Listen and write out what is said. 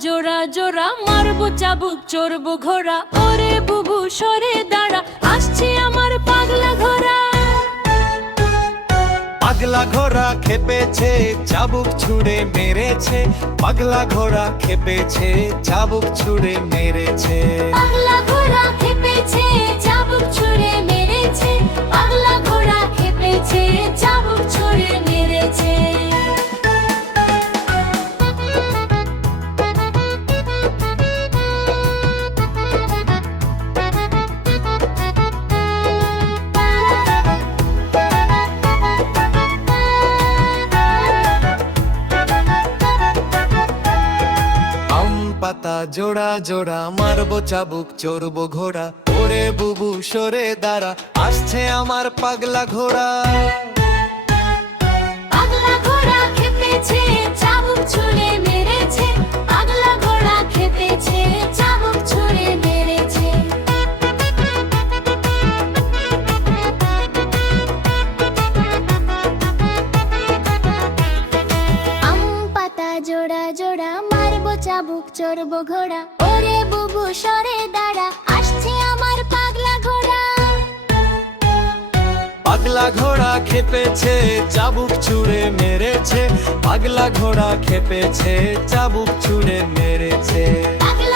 জোড়া জোড়া, মারবো চাবুক চড়বো ঘোড়া। ওরে বুবু সরে দাঁড়া, আসছে আমার পাগলা ঘোড়া। পাগলা ঘোড়া খেপেছে, চাবুক ছুঁড়ে মেরেছে। পাগলা ঘোড়া খেপেছে, চাবুক ছুঁড়ে মেরেছে। পাগলা ঘোড়া খেপেছে, চাবুক ছুঁড়ে মেরেছে। পাগলা ঘোড়া খেপেছে, চাবুক ছুঁড়ে মেরেছে। পাতা জোড়া জোড়া, মারবো চাবুক চড়বো ঘোড়া। ওরে বুবু সরে দাঁড়া, আসছে আমার পাগলা ঘোড়া। পাগলা ঘোড়া খেপেছে, চাবুক ছুঁড়ে মেরেছে। পাগলা ঘোড়া খেপেছে, চাবুক ছুঁড়ে মেরেছে। আম পাতা জোড়া জোড়া, মারবো চাবুক চড়বো ঘোড়া। ওরে বুবু সরে দাঁড়া, আসছে আমার পাগলা ঘোড়া। পাগলা ঘোড়া খেপেছে, চাবুক ছুঁড়ে মেরেছে। পাগলা ঘোড়া খেপেছে, চাবুক ছুঁড়ে মেরেছে। পাগলা